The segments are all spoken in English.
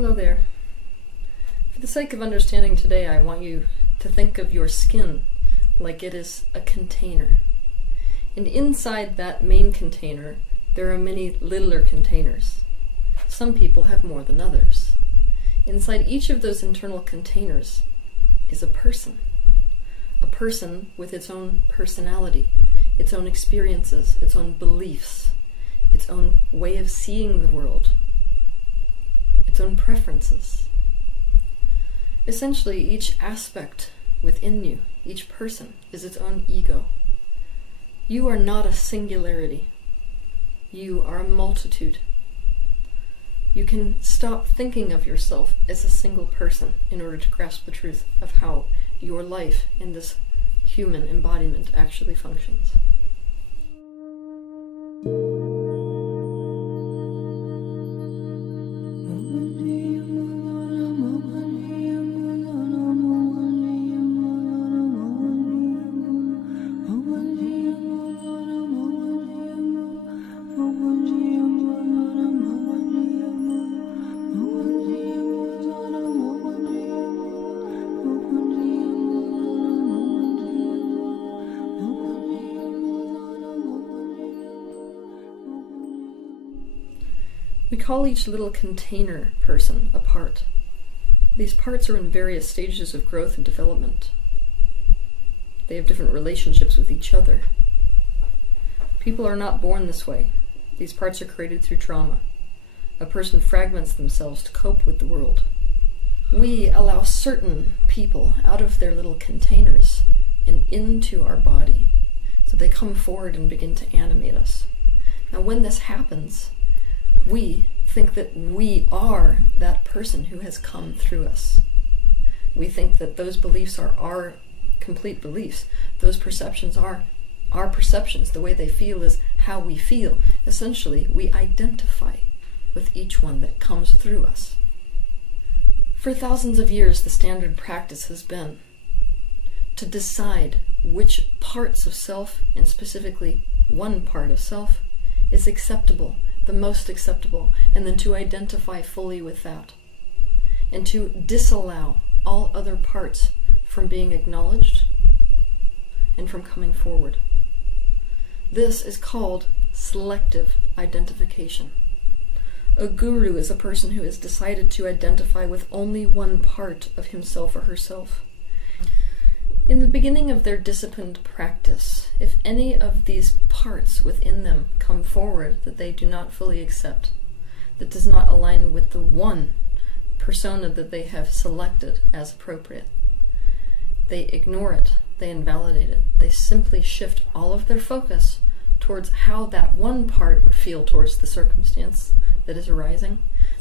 Hello there. For the sake of understanding today, I want you to think of your skin like it is a container. And inside that main container, there are many littler containers. Some people have more than others. Inside each of those internal containers is a person. A person with its own personality, its own experiences, its own beliefs, its own way of seeing the world, its own preferences. Essentially, each aspect within you, each person, is its own ego. You are not a singularity. You are a multitude. You can stop thinking of yourself as a single person in order to grasp the truth of how your life in this human embodiment actually functions. We call each little container person a part. These parts are in various stages of growth and development. They have different relationships with each other. People are not born this way. These parts are created through trauma. A person fragments themselves to cope with the world. We allow certain people out of their little containers and into our body, so they come forward and begin to animate us. Now, when this happens, we think that we are that person who has come through us. We think that those beliefs are our complete beliefs. Those perceptions are our perceptions. The way they feel is how we feel. Essentially, we identify with each one that comes through us. For thousands of years, the standard practice has been to decide which parts of self, and specifically one part of self, is acceptable, the most acceptable, and then to identify fully with that, and to disallow all other parts from being acknowledged and from coming forward. This is called selective identification. A guru is a person who has decided to identify with only one part of himself or herself. In the beginning of their disciplined practice, if any of these parts within them come forward that they do not fully accept, that does not align with the one persona that they have selected as appropriate, they ignore it, they invalidate it. They simply shift all of their focus towards how that one part would feel towards the circumstance that is arising.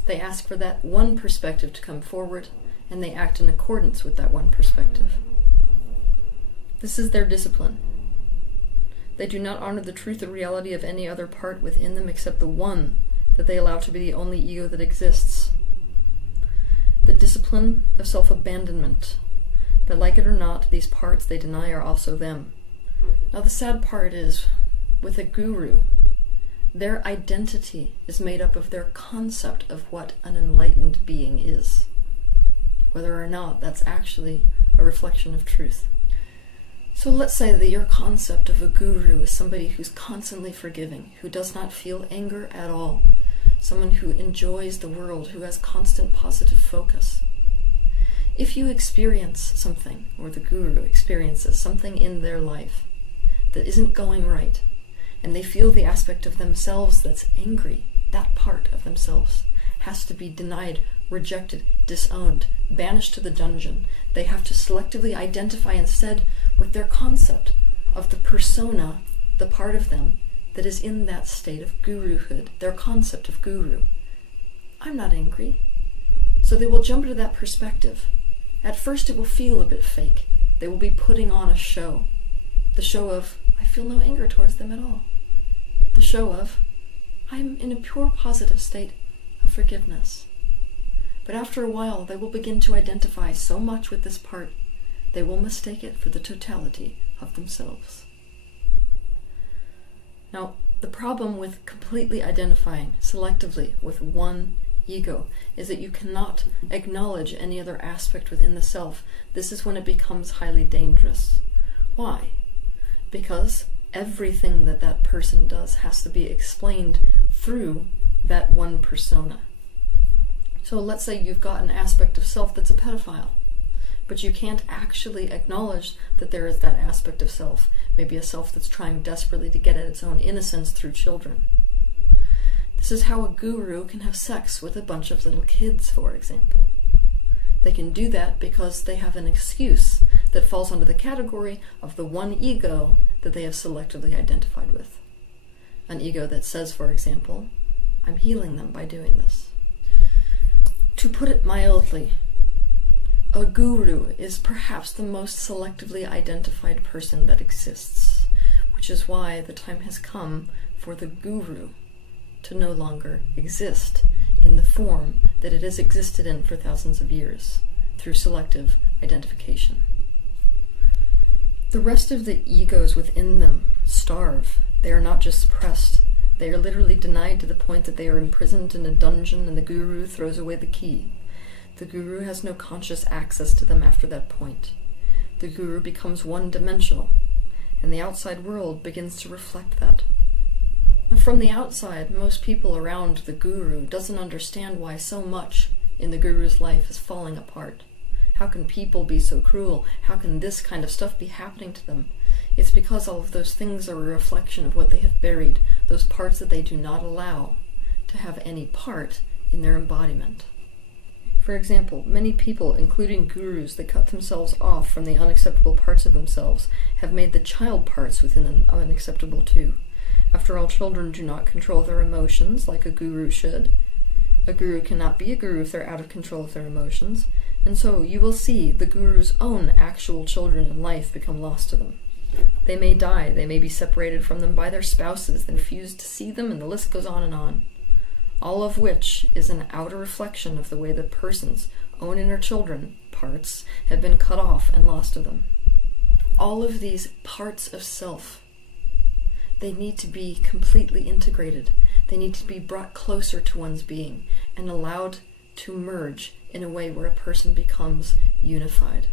They ask for that one perspective to come forward, and they act in accordance with that one perspective. This is their discipline. They do not honor the truth or reality of any other part within them except the one that they allow to be the only ego that exists. The discipline of self-abandonment, that like it or not, these parts they deny are also them. Now the sad part is, with a guru, their identity is made up of their concept of what an enlightened being is, whether or not that's actually a reflection of truth. So let's say that your concept of a guru is somebody who's constantly forgiving, who does not feel anger at all, someone who enjoys the world, who has constant positive focus. If you experience something, or the guru experiences something in their life that isn't going right, and they feel the aspect of themselves that's angry, that part of themselves has to be denied, rejected, disowned, banished to the dungeon. They have to selectively identify instead with their concept of the persona, the part of them that is in that state of guruhood, their concept of guru. I'm not angry. So they will jump into that perspective. At first it will feel a bit fake. They will be putting on a show. The show of, I feel no anger towards them at all. The show of, I'm in a pure positive state of forgiveness. But after a while, they will begin to identify so much with this part, they will mistake it for the totality of themselves. Now, the problem with completely identifying selectively with one ego, is that you cannot acknowledge any other aspect within the self. This is when it becomes highly dangerous. Why? Because everything that that person does has to be explained through that one persona. So let's say you've got an aspect of self that's a pedophile, but you can't actually acknowledge that there is that aspect of self, maybe a self that's trying desperately to get at its own innocence through children. This is how a guru can have sex with a bunch of little kids, for example. They can do that because they have an excuse that falls under the category of the one ego that they have selectively identified with. An ego that says, for example, I'm healing them by doing this. To put it mildly, a guru is perhaps the most selectively identified person that exists, which is why the time has come for the guru to no longer exist in the form that it has existed in for thousands of years, through selective identification. The rest of the egos within them starve. They are not just suppressed. They are literally denied to the point that they are imprisoned in a dungeon and the guru throws away the key. The guru has no conscious access to them after that point. The guru becomes one-dimensional, and the outside world begins to reflect that. Now, from the outside, most people around the guru doesn't understand why so much in the guru's life is falling apart. How can people be so cruel? How can this kind of stuff be happening to them? It's because all of those things are a reflection of what they have buried, those parts that they do not allow to have any part in their embodiment. For example, many people, including gurus that cut themselves off from the unacceptable parts of themselves, have made the child parts within them unacceptable too. After all, children do not control their emotions like a guru should. A guru cannot be a guru if they're out of control of their emotions, and so you will see the guru's own actual children in life become lost to them. They may die, they may be separated from them by their spouses, they refuse to see them, and the list goes on. All of which is an outer reflection of the way the person's own inner children, parts, have been cut off and lost to them. All of these parts of self, they need to be completely integrated. They need to be brought closer to one's being and allowed to merge in a way where a person becomes unified.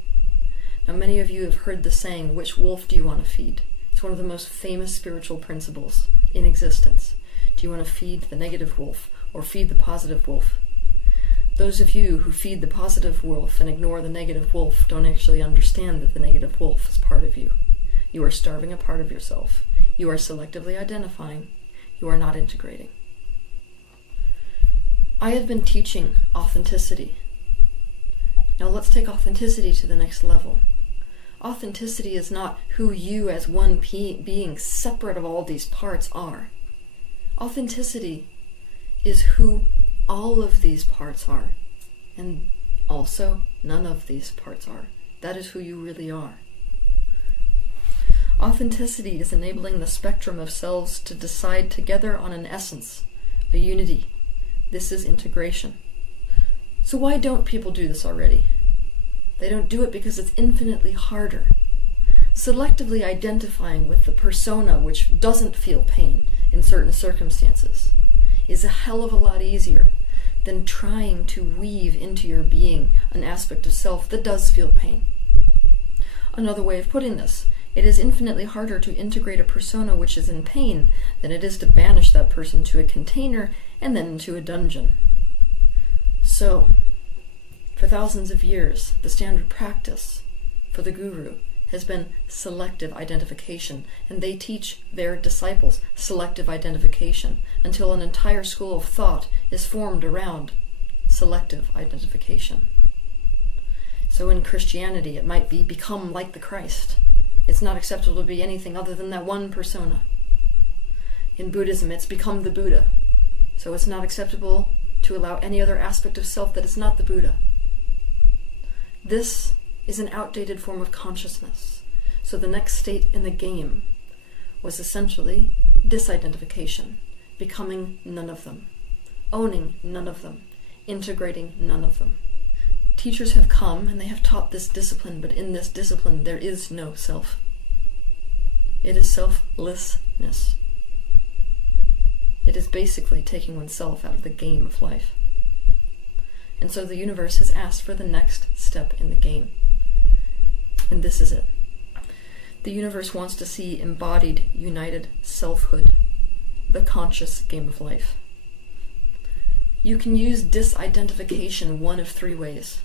Now, many of you have heard the saying, which wolf do you want to feed? It's one of the most famous spiritual principles in existence. Do you want to feed the negative wolf or feed the positive wolf? Those of you who feed the positive wolf and ignore the negative wolf don't actually understand that the negative wolf is part of you. You are starving a part of yourself. You are selectively identifying. You are not integrating. I have been teaching authenticity. Now let's take authenticity to the next level. Authenticity is not who you as one being separate of all these parts are. Authenticity is who all of these parts are, and also none of these parts are. That is who you really are. Authenticity is enabling the spectrum of selves to decide together on an essence, a unity. This is integration. So why don't people do this already? They don't do it because it's infinitely harder. Selectively identifying with the persona which doesn't feel pain in certain circumstances is a hell of a lot easier than trying to weave into your being an aspect of self that does feel pain. Another way of putting this, it is infinitely harder to integrate a persona which is in pain than it is to banish that person to a container and then into a dungeon. So, for thousands of years, the standard practice for the guru has been selective identification, and they teach their disciples selective identification until an entire school of thought is formed around selective identification. So in Christianity, it might be become like the Christ. It's not acceptable to be anything other than that one persona. In Buddhism, it's become the Buddha. So it's not acceptable to allow any other aspect of self that is not the Buddha. This is an outdated form of consciousness. So the next state in the game was essentially disidentification, becoming none of them, owning none of them, integrating none of them. Teachers have come and they have taught this discipline, but in this discipline there is no self. It is selflessness. It is basically taking oneself out of the game of life. And so the universe has asked for the next step in the game. And this is it. The universe wants to see embodied, united selfhood, the conscious game of life. You can use disidentification one of three ways.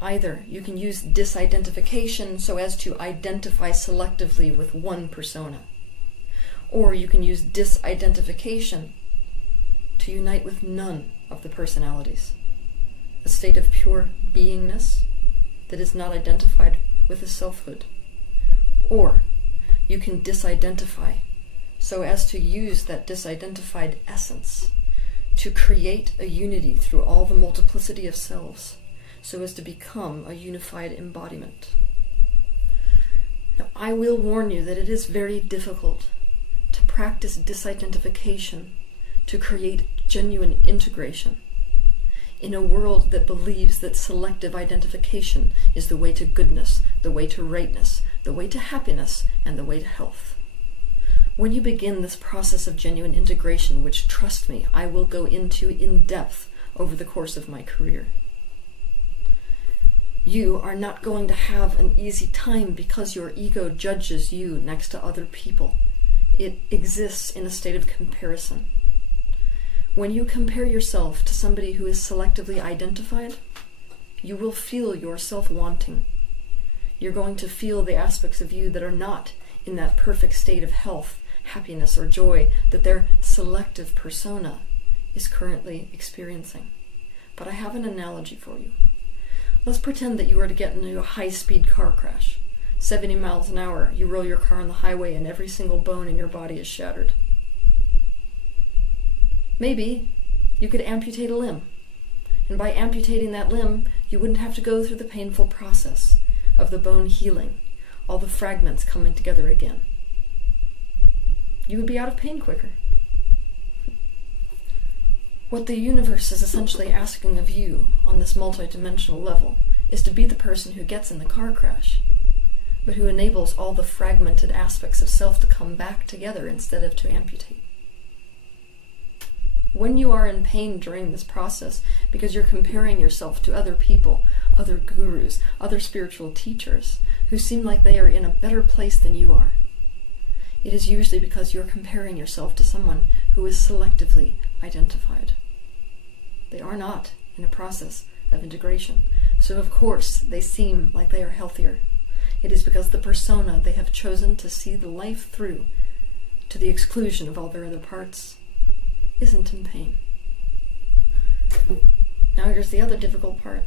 Either you can use disidentification so as to identify selectively with one persona, or you can use disidentification to unite with none of the personalities, a state of pure beingness that is not identified with a selfhood. Or you can disidentify so as to use that disidentified essence to create a unity through all the multiplicity of selves, so as to become a unified embodiment. Now, I will warn you that it is very difficult to practice disidentification to create genuine integration in a world that believes that selective identification is the way to goodness, the way to rightness, the way to happiness, and the way to health. When you begin this process of genuine integration, which, trust me, I will go into in depth over the course of my career, you are not going to have an easy time because your ego judges you next to other people. It exists in a state of comparison. When you compare yourself to somebody who is selectively identified, you will feel yourself wanting. You're going to feel the aspects of you that are not in that perfect state of health, happiness, or joy that their selective persona is currently experiencing. But I have an analogy for you. Let's pretend that you were to get into a high-speed car crash. 70 miles an hour, you roll your car on the highway and every single bone in your body is shattered. Maybe you could amputate a limb. And by amputating that limb, you wouldn't have to go through the painful process of the bone healing, all the fragments coming together again. You would be out of pain quicker. What the universe is essentially asking of you on this multidimensional level is to be the person who gets in the car crash, but who enables all the fragmented aspects of self to come back together instead of to amputate. When you are in pain during this process because you're comparing yourself to other people, other gurus, other spiritual teachers who seem like they are in a better place than you are, it is usually because you're comparing yourself to someone who is selectively identified. They are not in a process of integration, so of course they seem like they are healthier. It is because the persona they have chosen to see the life through to the exclusion of all their other parts isn't in pain. Now here's the other difficult part.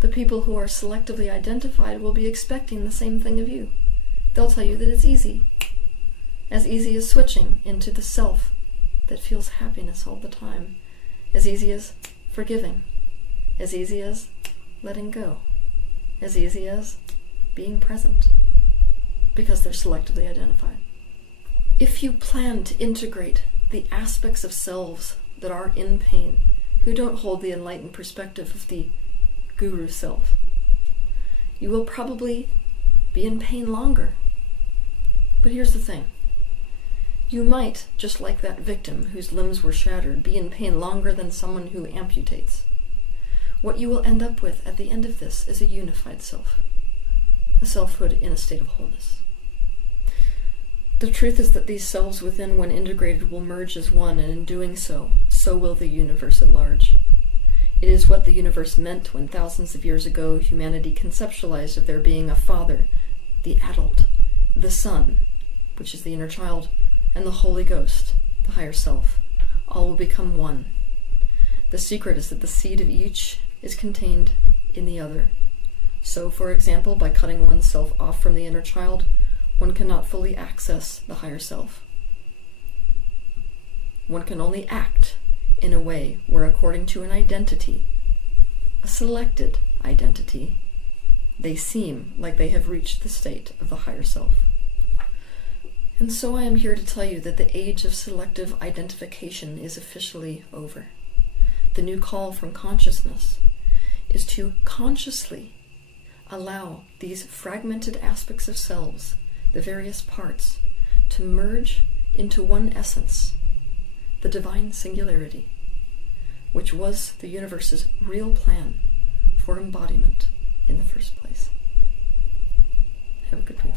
The people who are selectively identified will be expecting the same thing of you. They'll tell you that it's easy. As easy as switching into the self that feels happiness all the time. As easy as forgiving. As easy as letting go. As easy as being present. Because they're selectively identified. If you plan to integrate the aspects of selves that are in pain, who don't hold the enlightened perspective of the guru self, you will probably be in pain longer. But here's the thing. You might, just like that victim whose limbs were shattered, be in pain longer than someone who amputates. What you will end up with at the end of this is a unified self, a selfhood in a state of wholeness. The truth is that these selves within, when integrated, will merge as one, and in doing so, so will the universe at large. It is what the universe meant when thousands of years ago humanity conceptualized of there being a father, the adult, the son, which is the inner child, and the Holy Ghost, the higher self. All will become one. The secret is that the seed of each is contained in the other. So, for example, by cutting oneself off from the inner child, one cannot fully access the higher self. One can only act in a way where, according to an identity, a selected identity, they seem like they have reached the state of the higher self. And so I am here to tell you that the age of selective identification is officially over. The new call from consciousness is to consciously allow these fragmented aspects of selves, the various parts, to merge into one essence, the divine singularity. which was the universe's real plan for embodiment in the first place. Have a good week.